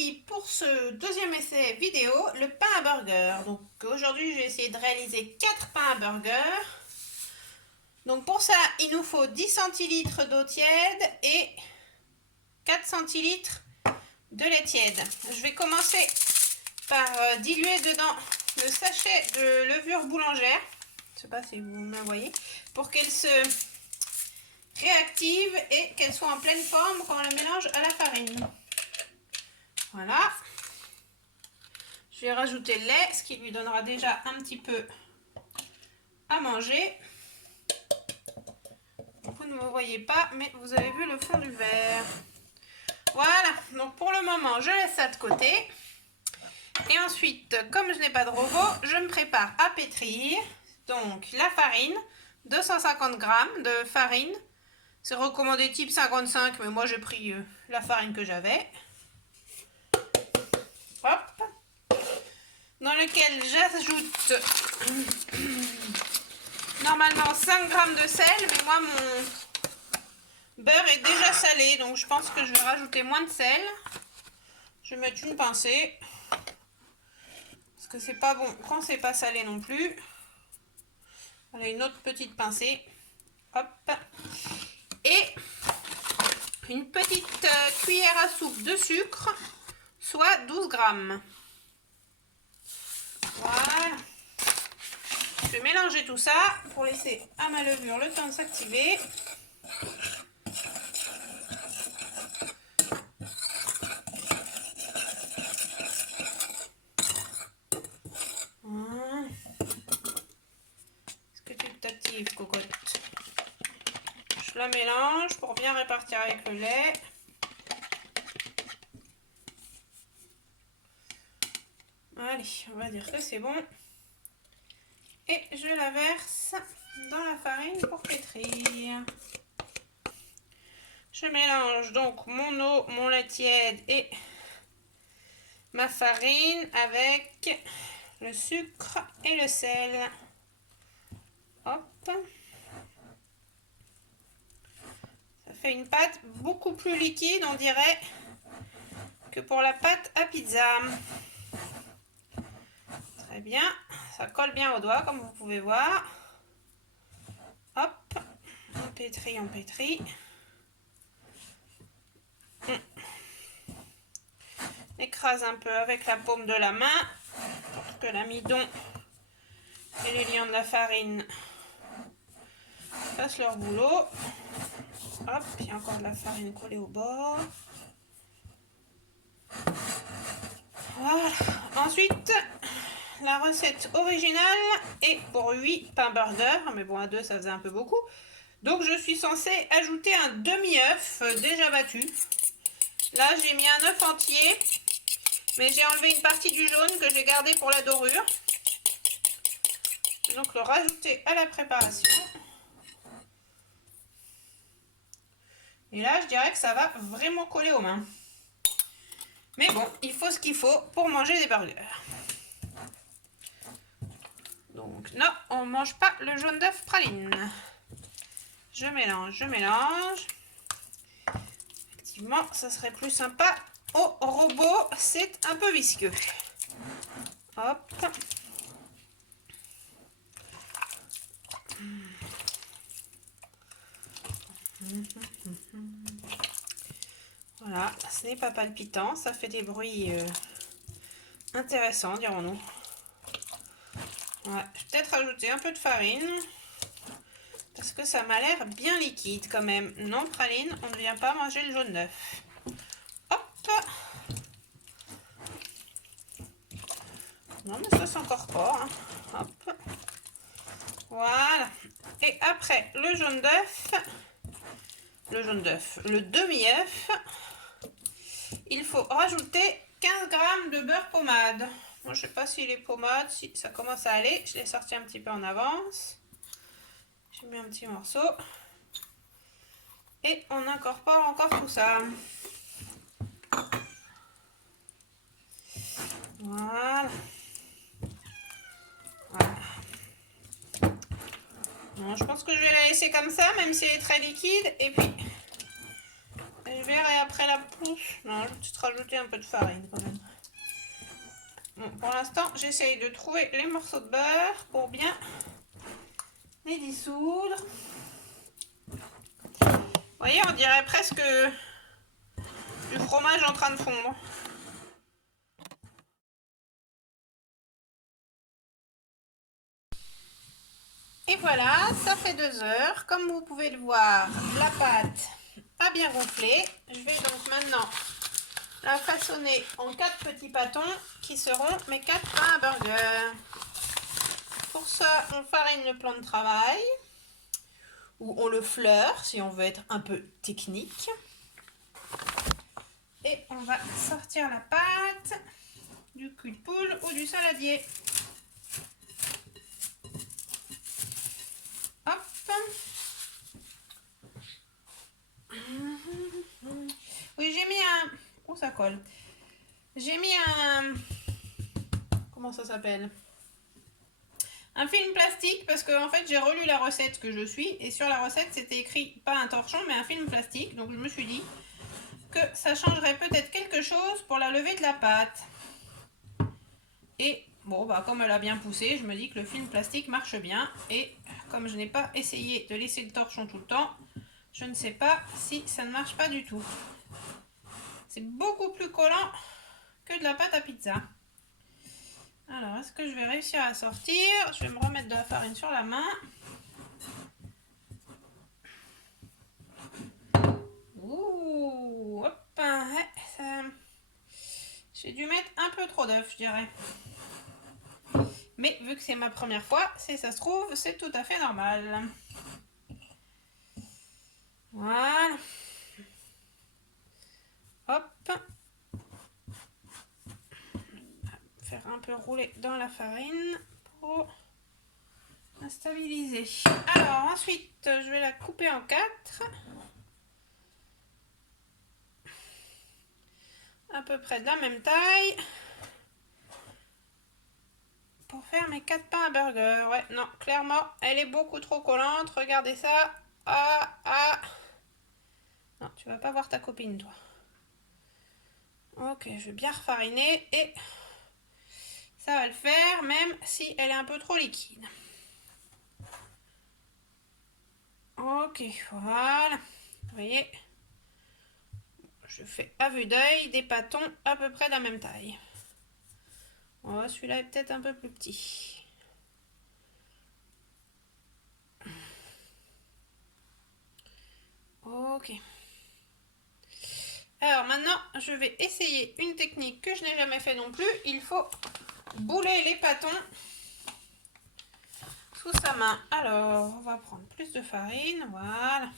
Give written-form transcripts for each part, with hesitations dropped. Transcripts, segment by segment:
parti pour ce deuxième essai vidéo, le pain à burger. Donc aujourd'hui, j'ai essayé de réaliser 4 pains à burger. Donc pour ça, il nous faut 10 centilitres d'eau tiède et 4 centilitres de lait tiède. Je vais commencer par diluer dedans le sachet de levure boulangère. Je ne sais pas si vous me voyez. Pour qu'elle se réactive et qu'elle soit en pleine forme quand on la mélange à la farine. Voilà. Je vais rajouter le lait, ce qui lui donnera déjà un petit peu à manger. Vous ne me voyez pas, mais vous avez vu le fond du verre. Voilà, donc pour le moment, je laisse ça de côté. Et ensuite, comme je n'ai pas de robot, je me prépare à pétrir. Donc la farine, 250 g de farine. C'est recommandé type 55, mais moi j'ai pris la farine que j'avais. Hop. Dans lequel j'ajoute normalement 5 g de sel, mais moi mon beurre est déjà salé, donc je pense que je vais rajouter moins de sel. Je vais mettre une pincée, parce que c'est pas bon quand c'est pas salé non plus. Voilà, une autre petite pincée. Hop. Et une petite cuillère à soupe de sucre, soit 12 g. Voilà. Je vais mélanger tout ça pour laisser à ma levure le temps de s'activer. Voilà. Est-ce que tu t'actives, cocotte? Je la mélange pour bien répartir avec le lait. Allez, on va dire que c'est bon. Et je la verse dans la farine pour pétrir. Je mélange donc mon eau, mon lait tiède et ma farine avec le sucre et le sel. Hop. Ça fait une pâte beaucoup plus liquide, on dirait, que pour la pâte à pizza. Très bien, ça colle bien au doigt comme vous pouvez voir. Hop, on pétrit, on pétrit. Écrase un peu avec la paume de la main pour que l'amidon et les liants de la farine fassent leur boulot. Hop, il y a encore de la farine collée au bord. Voilà. Ensuite, la recette originale est pour 8 pains burger, mais bon, à 2 ça faisait un peu beaucoup. Donc je suis censée ajouter un demi-œuf déjà battu. Là j'ai mis un œuf entier, mais j'ai enlevé une partie du jaune que j'ai gardé pour la dorure. Je vais donc le rajouter à la préparation. Et là je dirais que ça va vraiment coller aux mains. Mais bon, il faut ce qu'il faut pour manger des burgers. Donc non, on ne mange pas le jaune d'œuf praline. Je mélange, je mélange. Effectivement, ça serait plus sympa au robot, c'est un peu visqueux. Hop. Voilà, ce n'est pas palpitant, ça fait des bruits intéressants, dirons-nous. Ouais, je vais peut-être rajouter un peu de farine, parce que ça m'a l'air bien liquide quand même. Non, praline, on ne vient pas manger le jaune d'œuf. Hop. Non, mais ça s'incorpore. Hein. Hop. Voilà. Et après, le jaune d'œuf, le demi-œuf, il faut rajouter 15 g de beurre pommade. Moi, je sais pas s'il est pommade, si ça commence à aller. Je l'ai sorti un petit peu en avance. J'ai mis un petit morceau. Et on incorpore encore tout ça. Voilà. Voilà. Bon, je pense que je vais la laisser comme ça, même si elle est très liquide. Et puis, je vais après la pousse. Non, je vais peut-être rajouter un peu de farine quand même. Bon, pour l'instant, j'essaye de trouver les morceaux de beurre pour bien les dissoudre. Vous voyez, on dirait presque du fromage en train de fondre. Et voilà, ça fait 2 heures. Comme vous pouvez le voir, la pâte a bien gonflé. Je vais donc maintenant la façonner en 4 petits pâtons qui seront mes 4 pains à burger. Pour ça, on farine le plan de travail, ou on le fleure si on veut être un peu technique. Et on va sortir la pâte du cul de poule ou du saladier. Hop. Oui, j'ai mis un... Oh, ça colle. J'ai mis un... Comment ça s'appelle? Un film plastique parce que en fait j'ai relu la recette que je suis et sur la recette c'était écrit pas un torchon mais un film plastique, donc je me suis dit que ça changerait peut-être quelque chose pour la levée de la pâte. Et bon bah comme elle a bien poussé, je me dis que le film plastique marche bien et comme je n'ai pas essayé de laisser le torchon tout le temps, je ne sais pas si ça ne marche pas du tout. C'est beaucoup plus collant que de la pâte à pizza. Alors, est-ce que je vais réussir à sortir? Je vais me remettre de la farine sur la main. Ouh, hop, ouais, j'ai dû mettre un peu trop d'œufs, je dirais. Mais vu que c'est ma première fois, si ça se trouve, c'est tout à fait normal. Voilà. Hop. Faire un peu rouler dans la farine pour la stabiliser. Alors ensuite, je vais la couper en 4. À peu près de la même taille. Pour faire mes 4 pains à burger. Ouais, non, clairement, elle est beaucoup trop collante. Regardez ça. Ah, ah. Non, tu vas pas voir ta copine, toi. Ok, je vais bien refariner et ça va le faire, même si elle est un peu trop liquide. Ok, voilà. Vous voyez, je fais à vue d'œil des pâtons à peu près de la même taille. Oh, celui-là est peut-être un peu plus petit. Ok. Alors maintenant, je vais essayer une technique que je n'ai jamais fait non plus. Il faut bouler les pâtons sous sa main. Alors, on va prendre plus de farine. Voilà.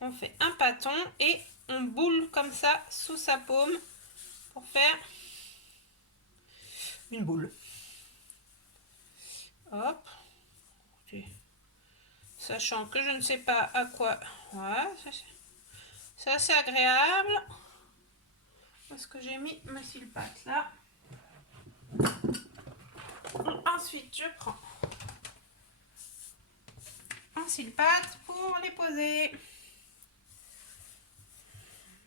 On fait un pâton et on boule comme ça sous sa paume pour faire une boule. Hop. Sachant que je ne sais pas à quoi. Voilà. C'est assez agréable. Parce que j'ai mis ma pâte là. Ensuite, je prends un pâte pour les poser.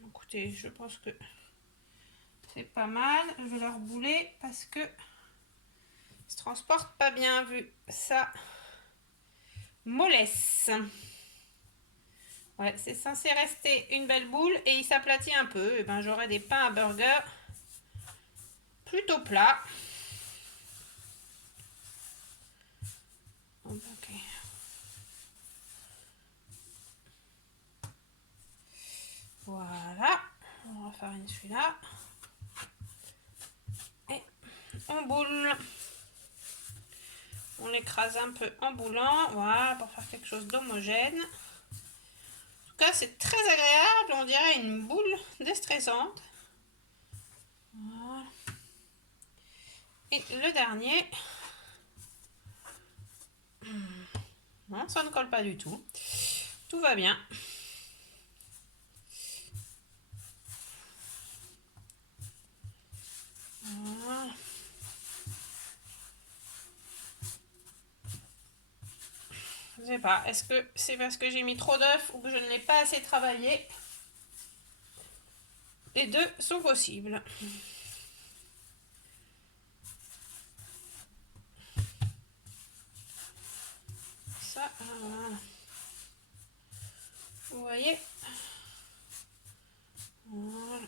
Écoutez, je pense que c'est pas mal. Je vais leur bouler parce que se transporte pas bien vu ça mollesse. Ouais, c'est censé rester une belle boule et il s'aplatit un peu. Et ben j'aurai des pains à burger plutôt plats. Ok. Voilà, on va fariner celui-là. Et on boule. On l'écrase un peu en boulant, voilà, pour faire quelque chose d'homogène. En tout cas, c'est très agréable, on dirait une boule déstressante. Voilà. Et le dernier. Non, ça ne colle pas du tout. Tout va bien. Voilà. Je sais pas, est-ce que c'est parce que j'ai mis trop d'œufs ou que je ne l'ai pas assez travaillé? les deux sont possibles. Ça, voilà. Vous voyez? Voilà.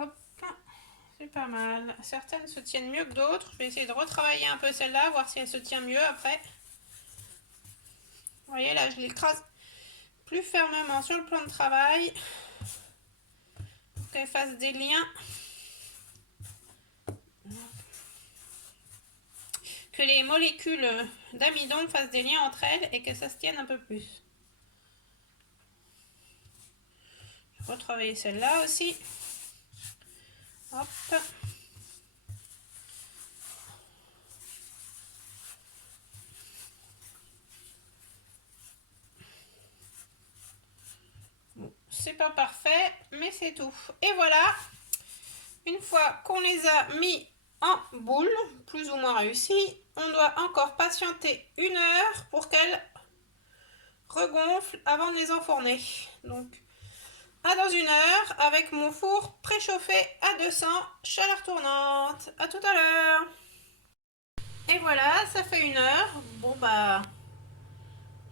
Hop, c'est pas mal. Certaines se tiennent mieux que d'autres. Je vais essayer de retravailler un peu celle-là, voir si elle se tient mieux après. Vous voyez, là, je l'écrase plus fermement sur le plan de travail pour qu'elle fasse des liens. Que les molécules d'amidon fassent des liens entre elles et que ça se tienne un peu plus. Je vais retravailler celle-là aussi. Hop. Bon, c'est pas parfait, mais c'est tout. Et voilà, une fois qu'on les a mis en boule, plus ou moins réussi, on doit encore patienter 1 heure pour qu'elles regonflent avant de les enfourner. Donc, à dans 1 heure avec mon four préchauffé à 200, chaleur tournante. À tout à l'heure. Et voilà, ça fait 1 heure. Bon bah,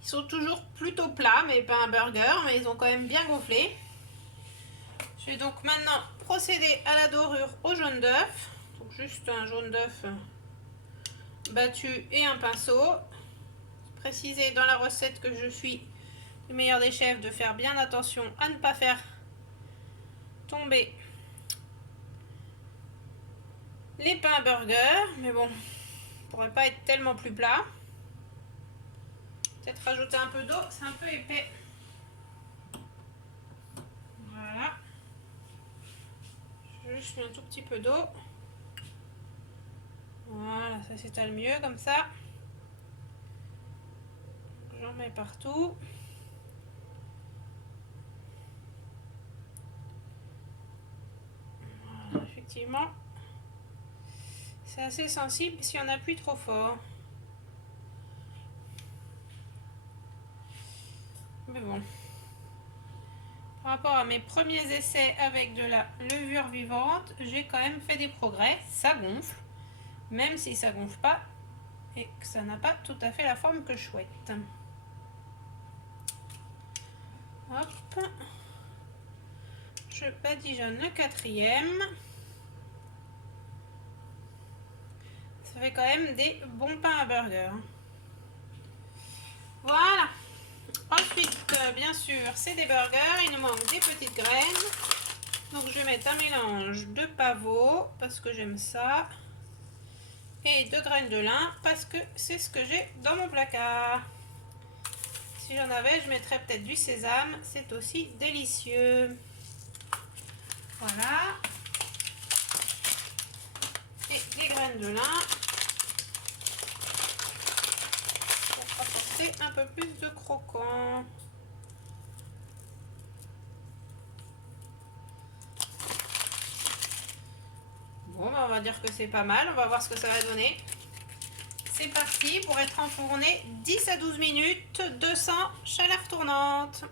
ils sont toujours plutôt plats, mais pas un burger, mais ils ont quand même bien gonflé. Je vais donc maintenant procéder à la dorure au jaune d'œuf. Donc juste un jaune d'œuf battu et un pinceau. Préciser dans la recette que je suis le meilleur des chefs de faire bien attention à ne pas faire tomber les pains burger, mais bon, pourrait pas être tellement plus plat. Peut-être rajouter un peu d'eau, c'est un peu épais. Voilà. Je vais juste mettre un tout petit peu d'eau. Voilà, ça s'étale mieux comme ça. J'en mets partout. Voilà, effectivement, c'est assez sensible si on appuie trop fort. Mais bon, par rapport à mes premiers essais avec de la levure vivante, j'ai quand même fait des progrès. Ça gonfle, même si ça gonfle pas et que ça n'a pas tout à fait la forme que je souhaite. Hop, je badigeonne le 4e. Ça fait quand même des bons pains à burger. Voilà. Ensuite, bien sûr, c'est des burgers. Il nous manque des petites graines. Donc, je vais mettre un mélange de pavot parce que j'aime ça. Et de graines de lin parce que c'est ce que j'ai dans mon placard. Si j'en avais, je mettrais peut-être du sésame. C'est aussi délicieux. Voilà. Et des graines de lin. Pour apporter un peu plus de croquant. Bon, on va dire que c'est pas mal. On va voir ce que ça va donner. C'est parti pour être enfourné 10 à 12 minutes, 200 chaleur tournante.